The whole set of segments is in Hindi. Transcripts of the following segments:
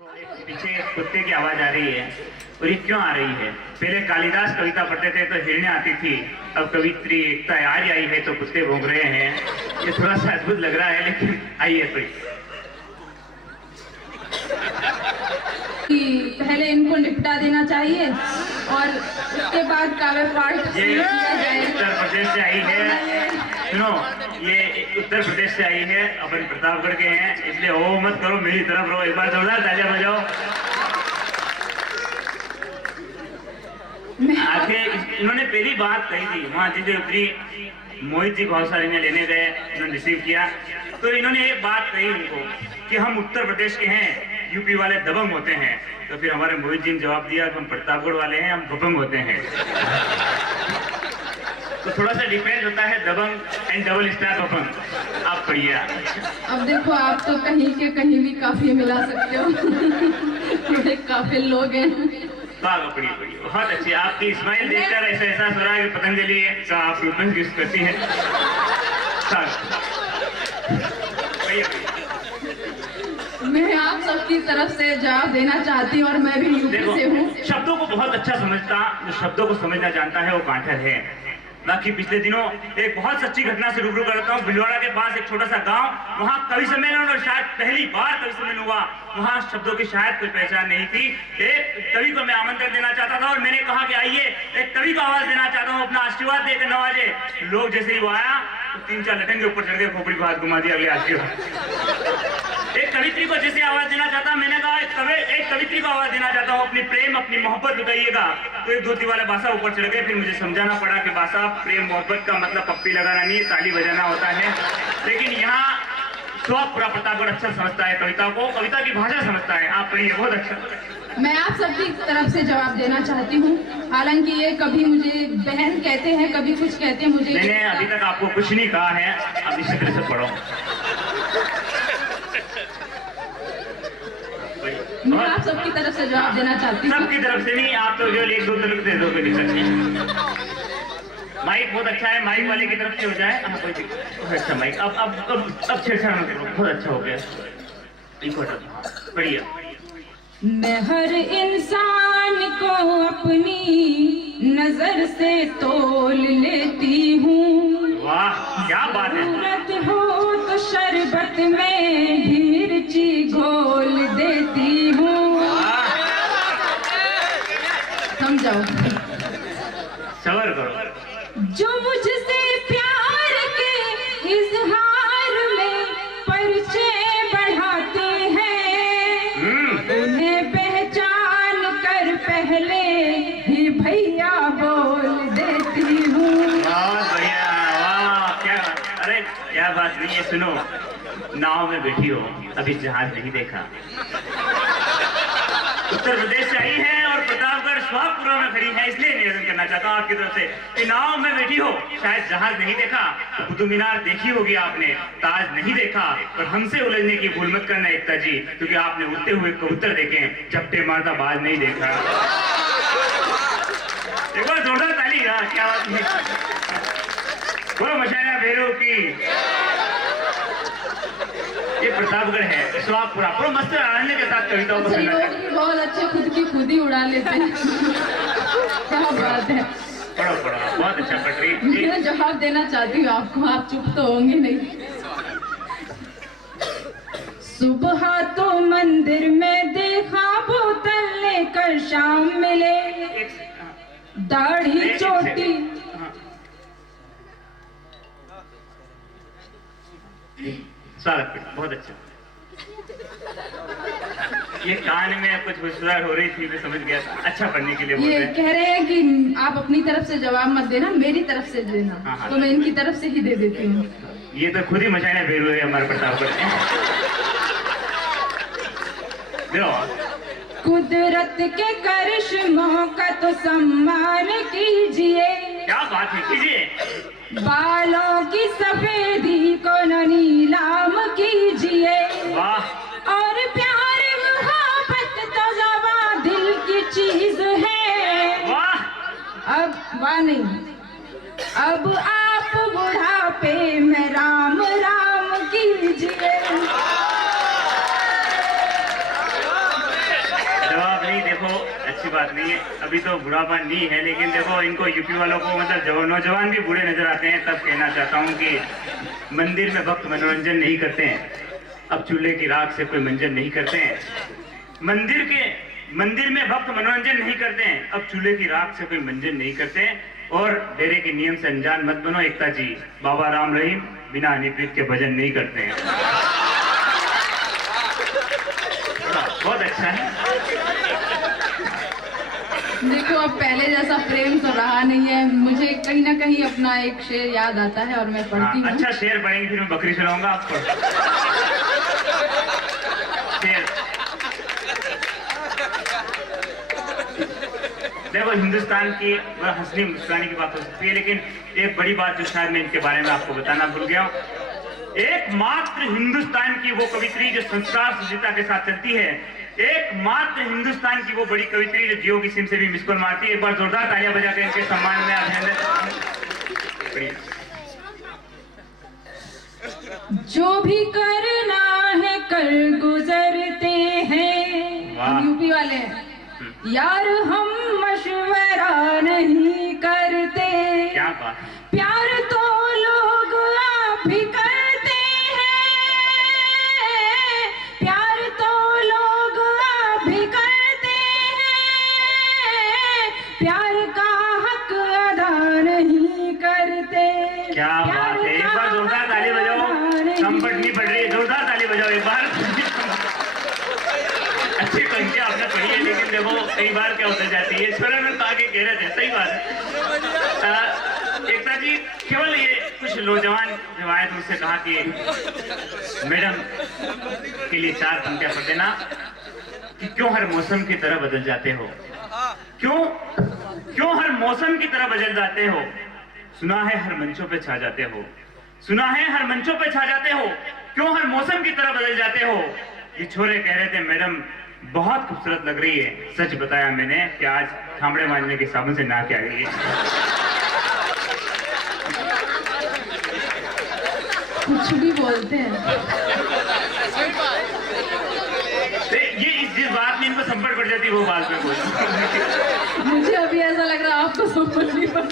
पीछे कुत्ते की आवाज आ रही है और ये क्यों आ रही है? पहले कालिदास कविता पढ़ते थे तो हिरणे आती थी, अब कवित्री एकता आज आई है तो कुत्ते भौंक रहे हैं। ये थोड़ा सा अद्भुत लग रहा है, लेकिन आइए कोई पहले इनको निपटा देना चाहिए और उसके बाद काव्य पाठ ये उत्तर प्रदेश से आई है। सुनो, ये उत्तर प्रदेश से आई है, अपन प्रतापगढ़ के हैं, इसलिए ओ मत करो, मेरी तरफ रहो। एक बार जोरदार तालियां बजाओ। आखिर इन्होंने पहली बात कही थी वहां जी उतरी, मोहित जी बहुत सारे लेने गए, उन्होंने रिसीव किया तो इन्होंने एक बात कही उनको कि हम उत्तर प्रदेश के हैं, यूपी वाले दबंग होते हैं। तो फिर हमारे मोहित जी ने जवाब दिया कि हम प्रतापगढ़ वाले हैं, हम दबंग होते हैं। तो थोड़ा सा डिपेंड होता है, दबंग एंड डबल स्टार दबंग। आप पढ़िए। अब देखो, आप तो कहीं के कहीं भी काफी मिला सकते हो। थोड़े काफिल लोग हैं। पढ़िए पढ़िए, बहुत अच्छी। आपकी स्माइल देखकर ऐसा एहसास हो रहा है कि पतंजलि का आप यूज करती है। मैं आप सबकी तरफ से जवाब देना चाहती हूँ और मैं भी यूपी से हूँ। शब्दों को बहुत अच्छा समझता, जो शब्दों को समझना जानता है वो कांठर है। बाकी पिछले दिनों एक बहुत सच्ची घटना से रूबरू करता हूँ। भिलवाड़ा के पास एक छोटा सा गांव, वहाँ कवि सम्मेलन और शायद पहली बार कवि सम्मेलन हुआ। वहाँ शब्दों की शायद कोई पहचान नहीं थी। एक कवि को मैं आमंत्रण देना चाहता था और मैंने कहा कि आइए एक कवि को आवाज देना चाहता हूँ, अपना आशीर्वाद देकर नवाजे। लोग जैसे ही वो आया तो 3-4 लटंगे ऊपर चढ़ गए, खोपड़ी को हाथ घुमा दिया, अगले आशीर्वाद। एक कवित्री को जैसे आवाज देना चाहता, मैंने कहा एक कवित्री को आवाज देना चाहता हूँ, अपनी प्रेम अपनी मोहब्बत बताइएगा। तो एक धोती वाले बासा ऊपर चढ़ गए। फिर मुझे समझाना पड़ा कि बासा, प्रेम मोहब्बत का मतलब पप्पी लगाना नहीं, ताली बजाना होता है। लेकिन यहाँ पूरा प्रतापगढ़ अच्छा समझता है कविता को, कविता की भाषा समझता है। आप पढ़िए, बहुत अच्छा। मैं आप सबकी तरफ से जवाब देना चाहती हूँ। हालांकि ये कभी मुझे बहन कहते हैं, कभी कुछ कहते हैं। मुझे मैंने अभी तक आपको कुछ नहीं कहा है, अब इसी तरह से पढ़ो। मैं आप सबकी तरफ से जवाब देना चाहती हूँ। सबकी तरफ से नहीं, आप तो जो 1-2 तरफ दे दो, कोई दिक्कत नहीं। माइक बहुत अच्छा है, माइक वाले की तरफ से हो जाए। हाँ, कोई दिक्कत। अच्छा माइक, अब छेड़छाड़ मत करो, बहुत अच्छा हो गया। बढ़िया। मैं हर इंसान को अपनी नजर से तोल लेती हूँ। वाह, क्या बात है। जरूरत हो तो शरबत में भी मिर्ची घोल देती हूँ। समझाओ, सबर करो। जो मुझसे प्यार के इजहार में परिचय बढ़ाते हैं, उन्हें पहचान कर पहले ही भैया बोल देती हूँ। बहुत बढ़िया, वाह, क्या, अरे क्या बात नहीं है। सुनो, नाव में बैठी हो, अभी जहाज नहीं देखा। उत्तर प्रदेश से आई है और प्रतापगढ़ स्वापुरा में खड़ी है, इसलिए निवेदन करना चाहता हूँ आपकी तरफ से कि नाव में बैठी हो, शायद जहाज नहीं देखा, कुतुब मीनार देखी होगी आपने, ताज नहीं देखा, और हमसे उलझने की भूल मत करना एकता जी, क्योंकि आपने उड़ते हुए कबूतर देखे, चपटे मारता बाज नहीं देखा। एक बार जोरदार ताली। क्या बात है, बोलो मशाइना भैरव की। ये प्रतापगढ़ है, स्वापुरा, पूरा मस्त आनंद के साथ कविताओं को सुनना है। बहुत अच्छे खुद की खुद ही उड़ा लेते हैं। क्या बात है। पढ़ो, बहुत अच्छा पढ़ रही। मैं जवाब देना चाहती हूँ आपको, आप चुप तो होंगे नहीं। सुबह तो मंदिर में देखा बोतल लेकर शाम मिले, दाढ़ी चोटी। बहुत अच्छा। ये कान में कुछ गुस्सार हो रही थी, मैं समझ गया था। अच्छा पढ़ने के लिए बोल रहे हैं। कह रहे हैं कि आप अपनी तरफ से जवाब मत देना, मेरी तरफ से देना। हाँ, तो मैं इनकी तरफ से ही दे देती हूँ। ये तो खुद ही मचाने बेरू है हमारे प्रतापगढ़। कुदरत के करिश्मों का तो सम्मान कीजिए। क्या बात है, कीजिए। बालों की सफेदी को न नीलाम कीजिए। वाह। और प्यार मोहब्बत तो जवा दिल की चीज है। वाह। वाह नहीं, अब आप बुढ़ापे में राम राम कीजिए। बात नहीं है, अभी तो बुढ़ापा नहीं है, लेकिन देखो इनको यूपी वालों को मतलब नौजवान भी बूढ़े नजर आते हैं। तब कहना चाहता हूँ कि मंदिर में भक्त मनोरंजन नहीं करते हैं, अब चूल्हे की राख से कोई मंजन नहीं करते हैं। मंदिर में भक्त मनोरंजन नहीं करते हैं, अब चूल्हे की राख से कोई मंजन नहीं करते हैं। और डेरे के नियम से अनजान मत बनो एकता जी, बाबा राम रहीम बिना हनीप्रीत के भजन नहीं करते हैं। बहुत अच्छा है। देखो अब पहले जैसा प्रेम तो रहा नहीं है, मुझे कहीं ना कहीं अपना एक शेर याद आता है और मैं पढ़ती हूँ। अच्छा शेर पढ़ेंगे, फिर मैं बकरी सुनाऊंगा आपको। शेर देखो, हिंदुस्तान की हंसनी मुस्कुराने की बात हो सकती है, लेकिन एक बड़ी बात जो शायद मैं इनके बारे में आपको बताना भूल गया हूँ। एकमात्र हिंदुस्तान की वो कवित्री जो संस्कार सुचिता के साथ चलती है, एकमात्र हिंदुस्तान की वो बड़ी कवित्री जो जियो की सिम से भी मिस कॉल मारती है। एक बार जोरदार तालियां बजाकर इनके सम्मान में अभिनंदन। जो भी करना है कर गुजरते हैं, यूपी वाले हैं यार, हम मशवरा नहीं करते। क्या बात। प्यार तो लोग आप भी करते हैं, प्यार तो लोग आप भी करते हैं, प्यार का हक अदा नहीं करते। क्या बात है, एक बार जोरदार ताली बजाओ। संपट नहीं पड़ रही, जोरदार ताली बजाओ एक बार। अच्छी पंक्तियां आपने पढ़ी है, लेकिन देखो कई बार क्या होता जाती है, स्वरण में आगे कह रहे थे, सही बात है। एकता जी, केवल ये कुछ नौजवान रिवायत मुझसे कहा कि मैडम के लिए 4 पंक्तियां पढ़ देना कि क्यों हर मौसम की तरह बदल जाते हो, क्यों हर मौसम की तरह बदल जाते हो, सुना है हर मंचों पे छा जाते हो, सुना है हर मंचों पे छा जाते हो, क्यों हर मौसम की तरह बदल जाते हो। ये छोरे कह रहे थे मैडम बहुत खूबसूरत लग रही है, सच बताया मैंने कि आज थामड़े मांजने के साबुन से नहा के आ गई है। कुछ भी बोलते हैं। ये जिस बात में इनको संपट पड़ जाती है वो बात में बोल। मुझे अभी ऐसा लग रहा है आपको संपट नहीं पड़,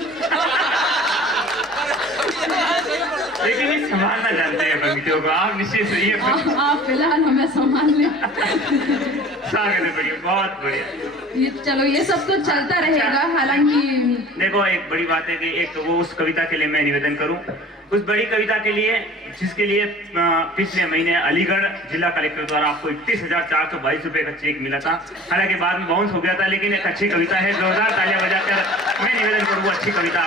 लेकिन ये संभालना जानते हैं पंक्तियों को, आप निश्चित रहिए। आप फिलहाल हमें संभाल लें। स्वागत है, बढ़िया, बहुत बढ़िया। ये चलो, ये सब तो चलता रहेगा। हालांकि देखो एक बड़ी बात है कि एक तो वो उस कविता के लिए मैं निवेदन करूं, उस बड़ी कविता के लिए जिसके लिए पिछले महीने अलीगढ़ जिला कलेक्टर द्वारा आपको 31,422 रुपए का चेक मिला था। हालांकि बाद में बाउंस हो गया था, लेकिन एक अच्छी कविता है, जोरदार तालियां बजाकर मैं निवेदन करूंगा अच्छी कविता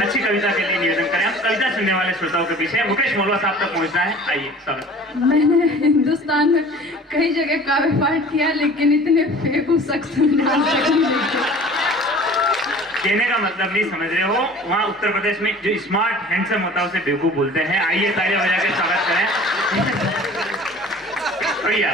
अच्छी कविता के लिए निवेदन करें। हम कविता सुनने वाले श्रोताओं के पीछे मुकेश मोलवा साहब तक पहुंचना है, आइए। स्वागत। मैंने हिंदुस्तान में कई जगह काव्य पाठ किया, लेकिन इतने फेंकू सख्त कहने का मतलब नहीं समझ रहे हो, वहाँ उत्तर प्रदेश में जो स्मार्ट हैंडसम होता है उसे बेवकूफ बोलते हैं। आइए तालियां बजा के स्वागत करें। बढ़िया।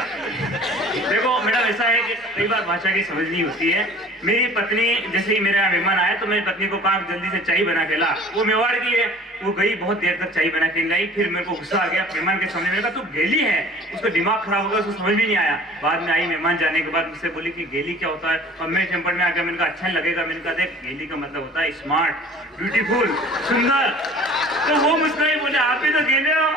देखो मैडम, ऐसा है कि कई बार भाषा की समझ नहीं होती है। मेरी पत्नी जैसे ही मेरा मेहमान आया तो मेरी पत्नी को कहा जल्दी से चाय बना के ला। वो मेवाड़ की है, वो गई, बहुत देर तक चाय बना के लाई। फिर मेरे को गुस्सा आ गया मेहमान के सामने, मैंने कहा तू गेली है, उसका दिमाग खराब हो गया, उसको समझ भी नहीं आया। बाद में आई मेहमान जाने के बाद मुझसे बोली कि गेली क्या होता है, और मैं चंपट में आ गया। मैंने कहा अच्छा लगेगा, मैंने कहा देख गेली का मतलब होता है स्मार्ट, ब्यूटीफुल, सुंदर। तो वो मुस्कुराई, बोले आप भी तो गेले हो।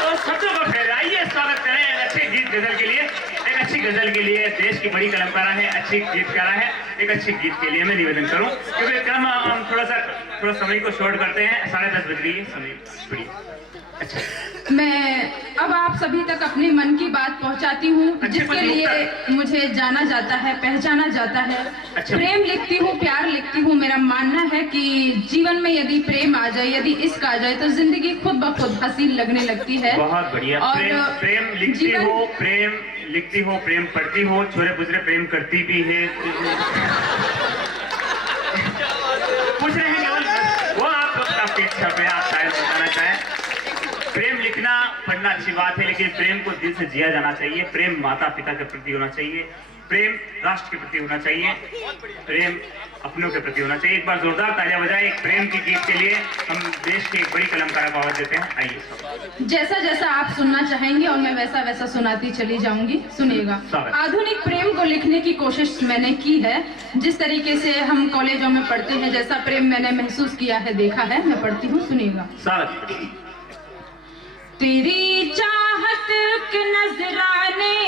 तो शब्दों को फैलाइए, स्वागत करें अच्छे गीत गजल के लिए। एक अच्छी गजल के लिए देश की बड़ी कलमकारा है, अच्छी गीतकारा है, एक अच्छे गीत के लिए मैं निवेदन करूं, क्योंकि क्रम हम थोड़ा समय को शॉर्ट करते हैं। 10:30 बज रही है, समय बढ़िया। अच्छा, मैं अब आप सभी तक अपने मन की बात पहुंचाती हूँ, जिसके लिए मुझे जाना जाता है, पहचाना जाता है। अच्छा। प्रेम लिखती हूँ, प्यार लिखती हूँ। मेरा मानना है कि जीवन में यदि प्रेम आ जाए, यदि इश्क आ जाए, तो जिंदगी खुद ब खुद हसीन लगने लगती है। बहुत बढ़िया। और प्रेम लिखती हो, प्रेम लिखती हो, प्रेम पढ़ती हो, छोरे पुजरे प्रेम करती भी है। पूछ रहे हैं केवल वो आपकी इच्छा पे आप शायद बताना चाहें। प्रेम लिखना पढ़ना अच्छी बात है, लेकिन प्रेम को दिल से जिया जाना चाहिए। प्रेम माता पिता के प्रति होना चाहिए, प्रेम राष्ट्र के प्रति होना चाहिए, प्रेम अपनों के प्रति होना चाहिए। एक बार जोरदार तालियां बजाएं एक प्रेम के गीत के लिए। हम देश की एक बड़ी कलमकार को आवाज देते हैं। आइए सब। जैसा जैसा आप सुनना चाहेंगे और मैं वैसा वैसा सुनाती चली जाऊंगी, सुनिएगा। आधुनिक प्रेम को लिखने की कोशिश मैंने की है। जिस तरीके से हम कॉलेजों में पढ़ते हैं, जैसा प्रेम मैंने महसूस किया है, देखा है, मैं पढ़ती हूँ, सुनिएगा। तेरी चाहत के नजराने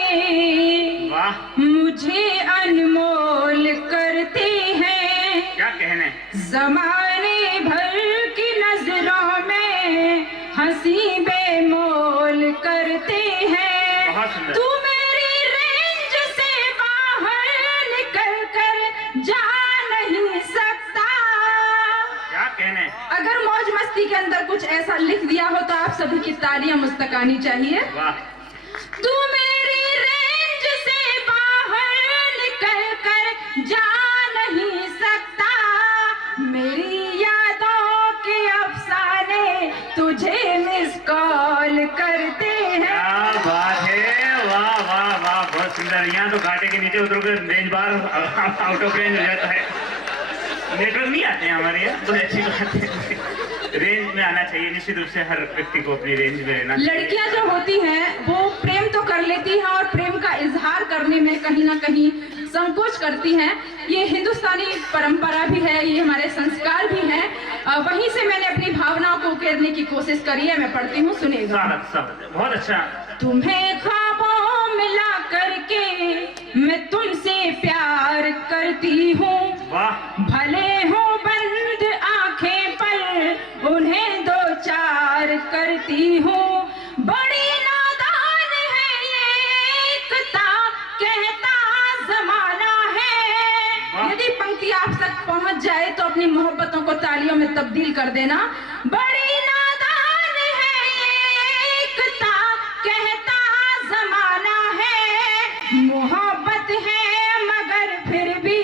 मुझे अनमोल करते हैं, क्या कहने, जमाने भर की नजरों में हंसी बेमोल करते हैं। तू मेरी रेंज से बाहर निकल कर जा नहीं सकता। क्या कहने, अगर मौज मस्ती के अंदर कुछ ऐसा लिख दिया हो तो आप सभी की तालियां मुस्तकानी चाहिए। तू मेरी रेंज से बाहर निकल कर जा नहीं सकता, मेरी यादों के अफसाने तुझे मिस कॉल करते हैं। क्या बात है, वाह वाह वाह, बहुत सुंदर। यहाँ तो घाटे के नीचे उतरोगे रेंज बार आउट ऑफ रेंज हो जाता है। नेटवर्क नहीं आते हैं हमारे यहाँ, तो अच्छी बात है। रेंज में आना चाहिए, निश्चित रूप से हर व्यक्ति को अपनी रेंज में रहना। लड़कियां जो होती हैं वो प्रेम तो कर लेती हैं और प्रेम का इजहार करने में कहीं ना कहीं संकोच करती हैं। ये हिंदुस्तानी परंपरा भी है, ये हमारे संस्कार भी हैं। वहीं से मैंने अपनी भावनाओं को उकेरने की कोशिश करी है। मैं पढ़ती हूँ, सुनिएगा। बहुत अच्छा। तुम्हें ख्वाबों में ला करके मैं तुमसे प्यार करती हूँ, भले हो बंद आंखें पर उन्हें दो चार करती हूँ। बड़ी नादान है ये एकता कहता जमाना है। यदि पंक्ति आप तक पहुंच जाए तो अपनी मोहब्बतों को तालियों में तब्दील कर देना। बड़ी नादान है ये एकता कहता जमाना है, मोहब्बत है मगर फिर भी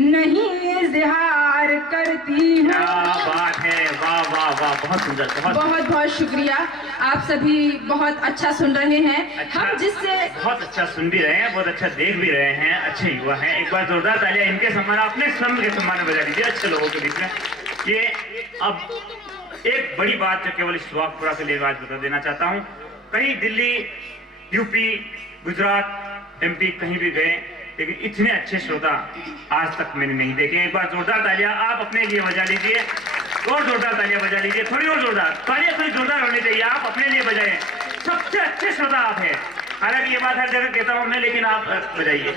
नहीं इजहार करती हूँ। क्या बात है, वाह वाह वाह, बहुत सुंदर। बहुत बहुत शुक्रिया। आप सभी बहुत अच्छा सुन रहे हैं। अच्छा, हम जिससे बहुत अच्छा सुन भी रहे हैं, बहुत अच्छा देख भी रहे हैं, अच्छे युवा हैं। एक बार जोरदार तालियां इनके सम्मान, अपने स्वयं के सम्मान में बजा दीजिए अच्छे लोगों के बीच में। ये अब एक बड़ी बात जो केवल इस वाकपुरा के लिए बात बता देना चाहता हूँ। कहीं दिल्ली, यूपी, गुजरात, एमपी कहीं भी गए, लेकिन इतने अच्छे श्रोता आज तक मैंने नहीं देखे। एक बार जोरदार तालियां आप अपने लिए बजा लीजिए, और जोरदार तालियां बजा लीजिए, थोड़ी और जोरदार तालियां, थोड़ी जोरदार होनी चाहिए। आप अपने लिए बजाएं, सबसे अच्छे श्रोता आप हैं। हालांकि ये बात हर जगह कहता हूं मैं, लेकिन आप बजाइए,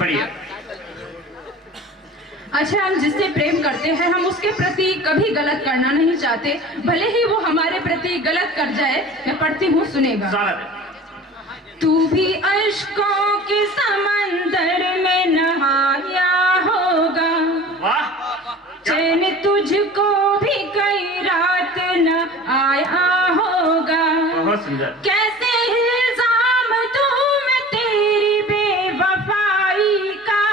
बढ़िया। अच्छा, हम जिससे प्रेम करते हैं हम उसके प्रति कभी गलत करना नहीं चाहते, भले ही वो हमारे प्रति गलत कर जाए। मैं पढ़ती हूँ, सुनेगा। तू भी अश्कों के समंदर में नहाया होगा, चैन तुझको भी कई रात न आया होगा। बहुत सुंदर। कैसे इल्जाम दूं मैं तेरी बेवफाई का,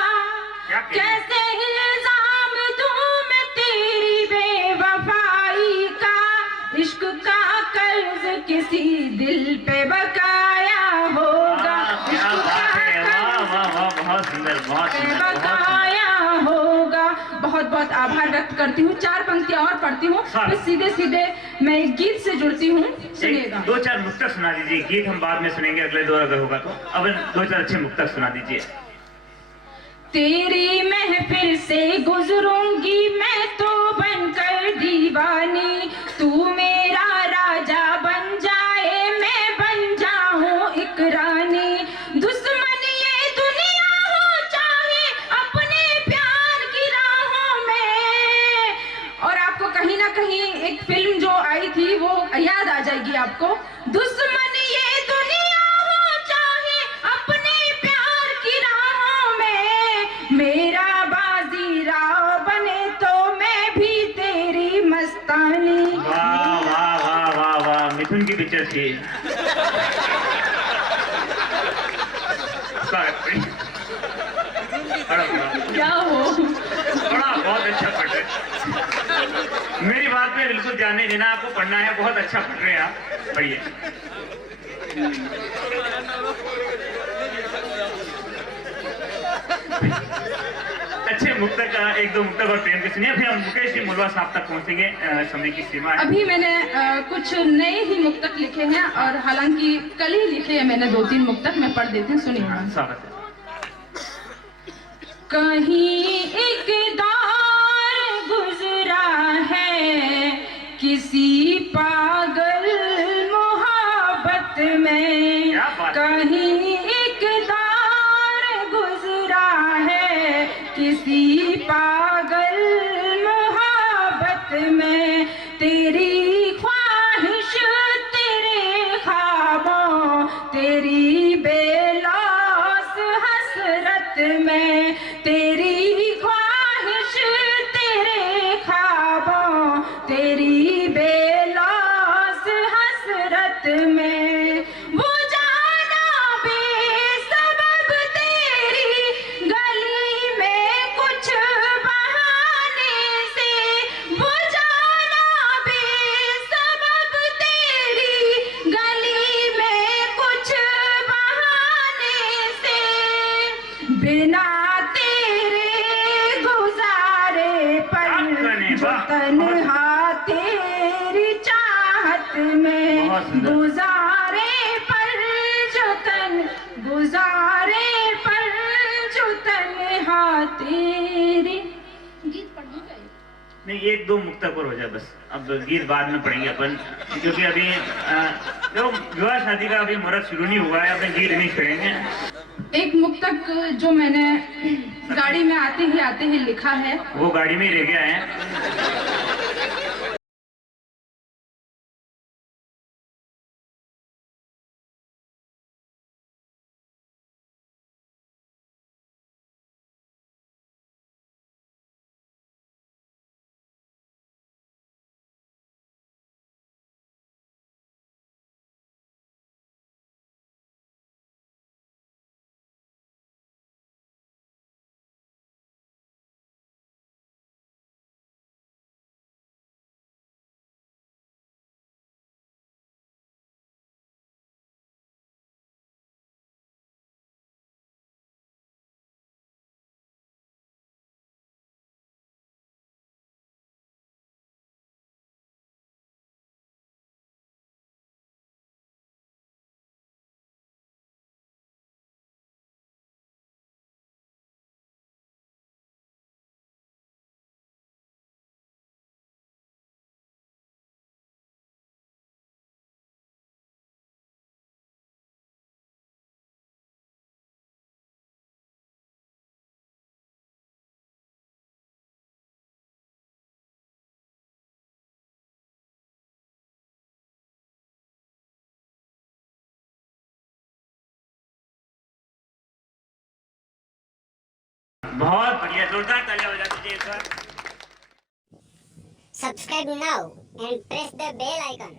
कैसे इल्जाम दूं मैं तेरी बेवफाई का, इश्क का कर्ज किसी दिल पे बकाया होगा, इश्क का बहुत सुंदर, बहुत सुंदर, बकाया होगा। बहुत बहुत आभार व्यक्त करती हूँ। 4 पंक्तियां और पढ़ती हूँ, फिर सीधे सीधे मैं एक गीत से जुड़ती हूँ, सुनिएगा। 2-4 मुक्तक सुना दीजिए। गीत हम बाद में सुनेंगे, अगले 2 अगर होगा तो। अब 2-4 अच्छे मुक्तक सुना दीजिए। तेरी महफिल से गुजरूंगी मैं तो बनकर दीवानी, तू मेरा राजा बन जाए मैं बन जाऊं एक रानी। दुश्मन ये दुनिया हो चाहे अपने प्यार की राहों में। और आपको कहीं ना कहीं एक फिल्म जो आई थी वो याद आ जाएगी आपको। दुश्मन ये दुनिया हो चाहे अपने प्यार की राहों में, मेरा बाजी राव बने तो मैं भी तेरी मस्तानी। वाह वाह वाह वाह वाह, मिथुन की पिक्चर थी। क्या हो, बड़ा बहुत अच्छा पढ़ रहे। मेरी बात में बिल्कुल ध्यान नहीं देना, आपको पढ़ना है। बहुत अच्छा पढ़ रहे हैं आप, पढ़िए। अच्छे मुक्तक एक दो मुक्तक और प्रेम के सुनिए, फिर हम मुकेश जी मुलवा साहब तक पहुंचेंगे। समय की सीमा है। अभी मैंने कुछ नए ही मुक्तक लिखे हैं, और हालांकि कल ही लिखे हैं मैंने 2-3 मुक्तक, मैं पढ़ देती हूँ, सुनिए। स्वागत है। कहीं एक दौर गुजरा है किसी पागल मोहब्बत में, कहीं एक दौर गुजरा है किसी पागल मोहब्बत में, तेरी ख्वाहिश तेरे ख्वाबों तेरी बेलौस हसरत में, तेरी ख्वाहिश तेरे ख्वाबों तेरी बेलौस हसरत में, वो जाना बेसबब तेरी गली में कुछ बहाने से, वो जाना बेसबब तेरी गली में कुछ बहाने से, बिना तन्हा तेरी चाहत में गुजारे पर जो तन्हा तेरी। गीत पढ़ूंगा नहीं, एक दो मुक्तक और हो जाए बस, अब गीत बाद में पढ़ेंगे अपन, क्योंकि अभी जो विवाह शादी का अभी मुहूर्त शुरू नहीं हुआ है, अपने गीत नहीं छेड़ेंगे। एक मुक्तक जो मैंने गाड़ी में आते ही लिखा है, वो गाड़ी में ही रह गया है। बहुत बढ़िया, जोरदार तालियां बजा दीजिए एक बार। Subscribe now and press the bell icon.